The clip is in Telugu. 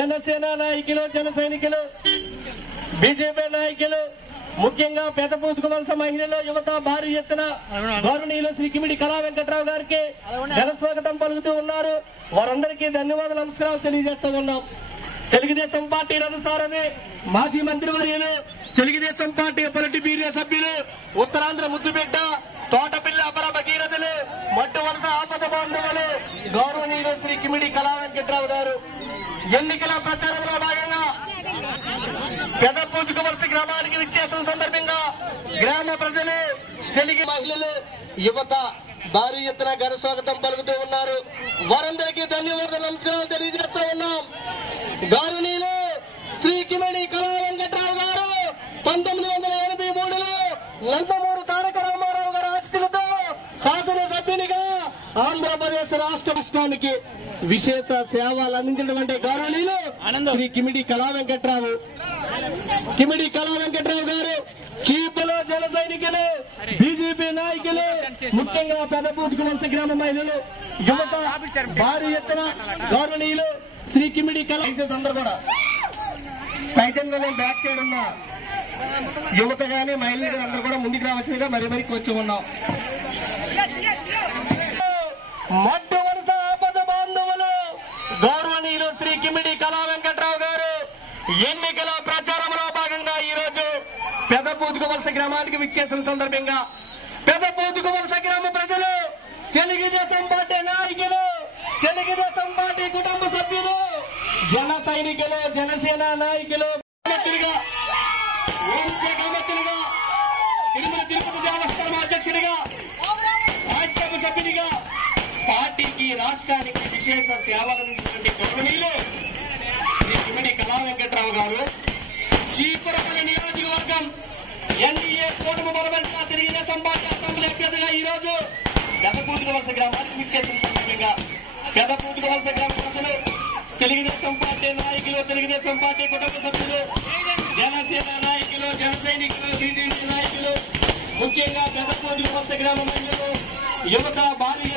జనసేన నాయకులు, జన సైనికులు, బీజేపీ నాయకులు, ముఖ్యంగా పెదపూతుకు వలస మహిళలు, యువత భారీ ఎత్తున గౌరవనీయులు శ్రీ కిమిడి కళా వెంకట్రావు గారికి ఘన స్వాగతం పలుకుతూ ఉన్నారు. వారందరికీ ధన్యవాదాలు, నమస్కారాలు తెలియజేస్తూ ఉన్నాం. తెలుగుదేశం పార్టీ రథసారథి మాజీ మంత్రివర్యులు, తెలుగుదేశం పార్టీ పొలిటి బ్యూరో సభ్యులు, ఉత్తరాంధ్ర ముద్దుబిడ్డ, తోటపిల్ల అపర భగీరథులు, మట్టు వలస ఆపద బాంధవులు గౌరవనీయులు శ్రీ కిమిడి కళా వెంకట్రావు గారు ఎన్నికల ప్రచారంలో భాగంగా పెదపూతుకు వలస గ్రామానికి విచ్చేసిన సందర్భంగా గ్రామ ప్రజలు, తెలుగు మహిళలు, యువత భారీ ఎత్తున ఘన స్వాగతం పలుకుతూ ఉన్నారు. వారందరికీ ధన్యవాదాలు, నమస్కారాలు తెలియజేస్తూ ఉన్నాం. గౌరవనీయులు శ్రీ కిమిడి కళా వెంకట్రావు గారు 1983లో నందమూరి తారక రామారావు గారి ఆశీస్సులతో శాసనసభ్యునిగా ఆంధ్రప్రదేశ్ రాష్ట్రానికి విశేష సేవలు అందించినటువంటి గౌరవనీయులు శ్రీ కిమిడి కళా వెంకట్రావు గారు చీపులో జన సైనికులు, బీజేపీ నాయకులు, ముఖ్యంగా పెదపూతుకు వలస గ్రామ మహిళలు, యువత భారీ ఎత్తున గౌరవనీయులు శ్రీ కిమిడి కళా అందరూ కూడా సైతంలో బ్యాక్ సైడ్ ఉన్న యువత గాని మహిళలు గాని అందరూ కూడా ముందుకు రావాల్సిందిగా మరి వచ్చి ఉన్నాం. మట్టు వలస ఆపద బాంధవులు గౌరవనీయులు శ్రీ కిమిడి కళా వెంకట్రావు గారు ఎన్నికల ప్రచారంలో భాగంగా ఈ రోజు పెదపూతుకు వలస గ్రామానికి విచ్చేసిన సందర్భంగా పెదపూతుకు వలస గ్రామ ప్రజలు, తెలుగుదేశం పార్టీ నాయకులు, తెలుగుదేశం పార్టీ కుటుంబ సభ్యులు, జన సైనికులు, జనసేన నాయకులు, తిరుమల తిరుపతి దేవస్థానం అధ్యక్షుడిగా, రాజ్యసభ సభ్యుడిగా, పార్టీకి రాష్ట్రానికి విశేష సేవలందించినటువంటి గౌరవనీయులు శ్రీ కిమిడి కళా వెంకట్రావు గారు చీపురపల్లి నియోజకవర్గం ఎన్డీఏ కూటమి బలపరిచిన తెలుగుదేశం పార్టీ అసెంబ్లీ అభ్యర్థిగా ఈ రోజు పెదపూతుకు వలస గ్రామానికి విచ్చేసిన సందర్భంగా పెదపూతుకు వలస గ్రామ ప్రజలు, తెలుగుదేశం పార్టీ నాయకులు, తెలుగుదేశం పార్టీ కుటుంబ సభ్యులు, జనసేన నాయకులు, జన సైనికులు, బీజేపీ నాయకులు, ముఖ్యంగా పెదపూతుకు వలస గ్రామ మహిళలు, యువత భారీ